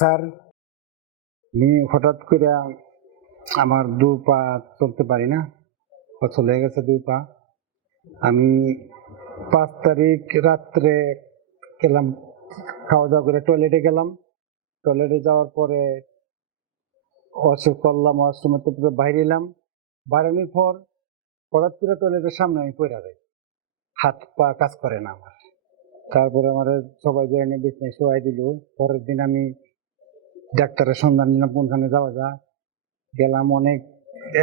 Sir, আমি হঠাৎ করে আমার দু পা চলতে পারি না চলে গেছে দুই পা। আমি পাঁচ তারিখ রাত্রে গেলাম খাওয়া দাওয়া করে টয়লেটে গেলাম। টয়লেটে যাওয়ার পরে ওয়াশরুম করলাম ওয়াশরুমের তো বাইরে এলাম। বাড়ানোর পর হঠাৎ করে টয়লেটের সামনে আমি পড়ে যাই হাত পা কাজ করে না আমার। তারপরে আমার সবাই নিয়ে বিছনায় শোয়াই দিল। পরের দিন আমি ডাক্তারের সন্ধান নিলাম, কোনখানে যাওয়া যায়। গেলাম অনেক,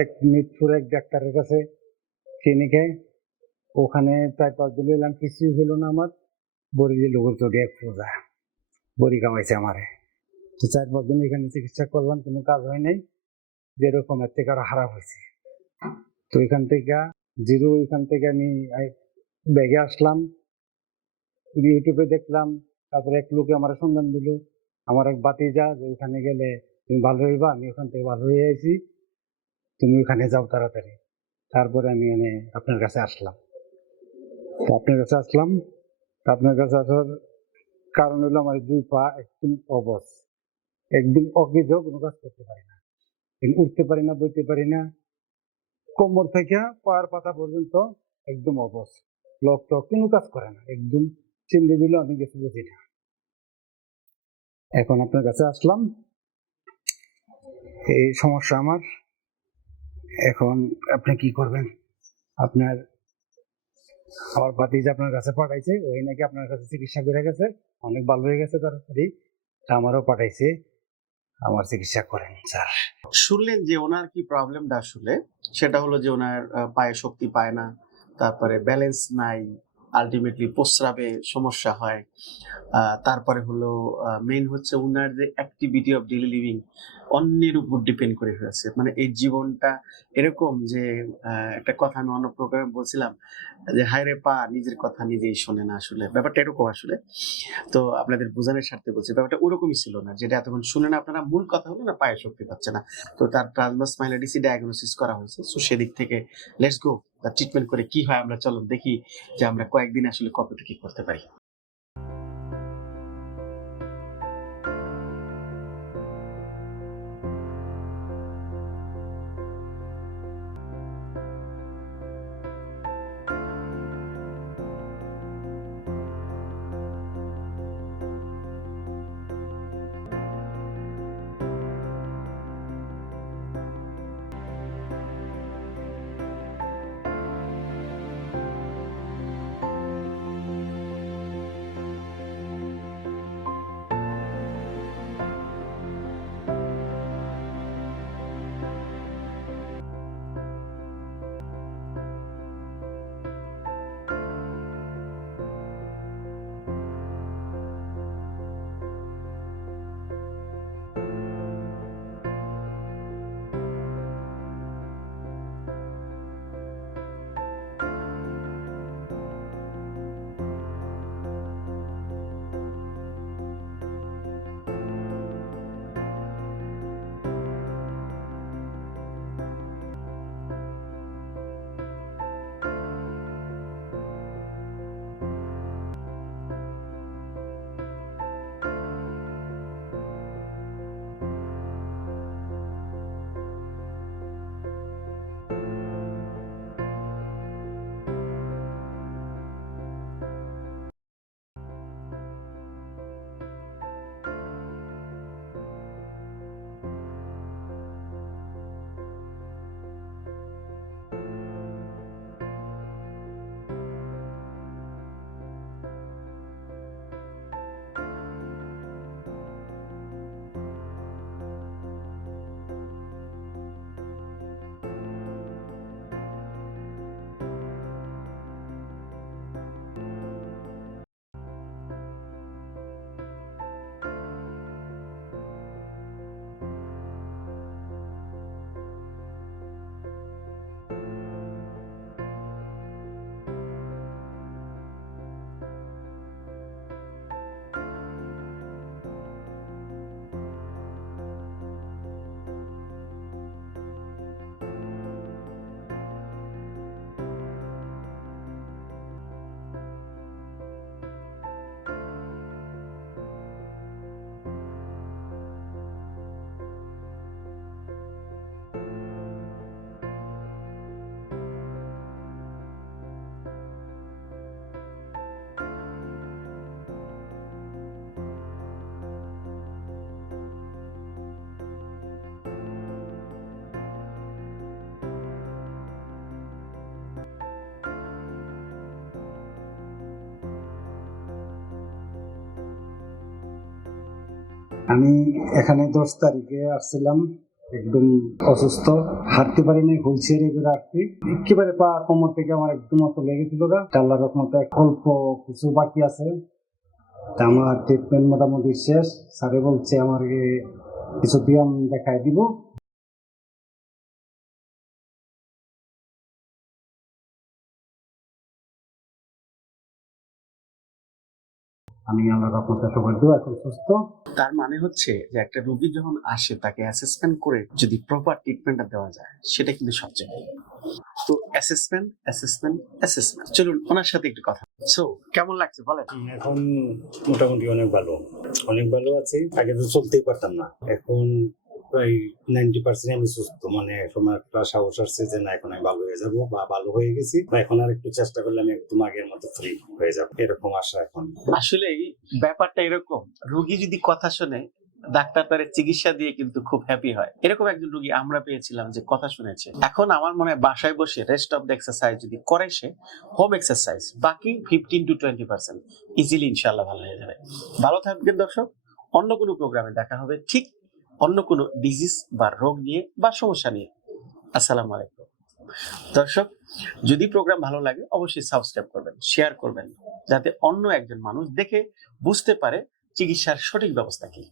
এক মিরপুর এক ডাক্তারের কাছে ক্লিনিকে ওখানে চার পাঁচ দিন এলাম কিছুই হলো না আমার। বড়ি দিল চোখে এক পূজা বড়ি কামাইছে আমারে। তো চার পাঁচ দিন এখানে চিকিৎসা করলাম, কোনো কাজ হয় নাই। যেরকম এর থেকে আরও খারাপ হয়েছে। তো এখান থেকে, জিরো এখান থেকে আমি ব্যাগে আসলাম। ইউটিউবে দেখলাম, তারপরে এক লোকে আমার সন্ধান দিল। আমার এক বাতি যা যে ওখানে গেলে, তুমি ভালো হইবা, আমি ওখান থেকে ভালো হয়ে আছি তুমি ওখানে যাও তাড়াতাড়ি। তারপরে আমি এনে আপনার কাছে আসলাম। তো আপনার কাছে আসলাম। আপনার কাছে আসার কারণ হলো আমার দুই পা একদম অবস একদম অকেজ কোনো কাজ করতে পারি না। উঠতে পারি না, বইতে পারি না। কোমর থেকে পায়ের পাতা পর্যন্ত একদম অবস লক কোনো কাজ করে না। একদম চিন্দি দিল, আমি কিছু বুঝি না। এখন আপনার কাছে আসলাম। এই সমস্যা আমার। এখন আপনি কি করবেন? আপনার, আমার যে আপনার কাছে পাঠাইছে, ওই নাকি আপনার কাছে চিকিৎসা করে গেছে। অনেক ভালো হয়ে গেছে তাড়াতাড়ি। আমারও পাঠাইছে। আমার চিকিৎসা করেন, স্যার। শুনলেন যে ওনার কি প্রবলেমটা আসলে? সেটা হলো যে ওনার পায়ে শক্তি পায় না, তারপরে ব্যালেন্স নাই আলটিমেটলি প্রস্রাবে সমস্যা হয়। তারপরে হলো মেইন হচ্ছে ওনার যে অ্যাক্টিভিটি অফ ডেলি লিভিং অন্যের উপর ডিপেন্ড করে হয়েছে। মানে এই জীবনটা এরকম যে একটা কথা আমি অন্য প্রোগ্রামে বলছিলাম, যে হায়রে পা, নিজের কথা নিজেই শোনে না আসলে। ব্যাপারটা এরকম আসলে। তো আপনাদের বোঝানোর স্বার্থে বলছি, ব্যাপারটা ওরকমই ছিল না, যেটা এতক্ষণ শুনে না আপনারা মূল কথা হলো না পায়ে শক্তি পাচ্ছে না। তো তার প্লাজমা স্মাইলাইটিসি ডায়াগনোসিস করা হয়েছে। সো সেদিক থেকে লেটস গো ট্রিটমেন্ট করে কি হয় আমরা চলুন দেখি যে আমরা কয়েকদিন আসলে কত কি করতে পারি। আমি এখানে দশ তারিখে আসছিলাম, একদম অসুস্থ। হাঁটতে পারিনি হুইল চেয়ারে করে একেবারে পা কোমর থেকে আমার একদম অত লেগেছিল গা আল্লাহ রকমতে অল্প কিছু বাকি আছে। আমার ট্রিটমেন্ট মোটামুটি শেষ। স্যারে বলছে আমার কিছু ব্যায়াম দেখায় দিব। আমি আল্লাহ রহমতে সবার দোয়া এখন সুস্থ। তার মানে হচ্ছে যে একটা রোগী যখন আসে তাকে অ্যাসেসমেন্ট করে যদি প্রপার ট্রিটমেন্টটা দেওয়া যায় সেটা কিন্তু সবচেয়ে ভালো। তো অ্যাসেসমেন্ট অ্যাসেসমেন্ট অ্যাসেসমেন্ট চলুন ওনার সাথে একটু কথা সো কেমন লাগছে? বলেন। এখন মোটামুটি অনেক ভালো। অনেক ভালো আছি। আগে তো চলতেই পারতাম না। এখন প্রায় নাইনটি পার্সেন্ট আমি সুস্থ। মানে এখন একটা সাহস আসছে যে না, এখন আমি ভালো হয়ে যাব বা ভালো হয়ে গেছি। বা এখন আর একটু চেষ্টা করলে আমি একদম আগের মতো ফ্রি হয়ে যাব। এরকম আশা এখন। আসলে ব্যাপারটা এরকম, রোগী যদি কথা শুনে, ডাক্তার তার চিকিৎসা দিয়ে কিন্তু খুব হ্যাপি হয়। এরকম একজন রোগী আমরা পেয়েছিলাম যে কথা শুনেছে। এখন আমার মনে হয় বাসায় বসে রেস্ট অফ দ্য এক্সারসাইজ যদি করে সে হোম এক্সারসাইজ বাকি fifteen to twenty percent easily ইনশাল্লাহ ভালো হয়ে যাবে। ভালো থাকবেন দর্শক, অন্য কোনো প্রোগ্রামে দেখা হবে ঠিক অন্য কোনো ডিজিজ বা রোগ নিয়ে বা সমস্যা নিয়ে। আসসালামু আলাইকুম। দর্শক, যদি প্রোগ্রাম ভালো লাগে, অবশ্যই সাবস্ক্রাইব করবেন শেয়ার করবেন, যাতে অন্য একজন মানুষ দেখে, বুঝতে পারে চিকিৎসার সঠিক ব্যবস্থা কি।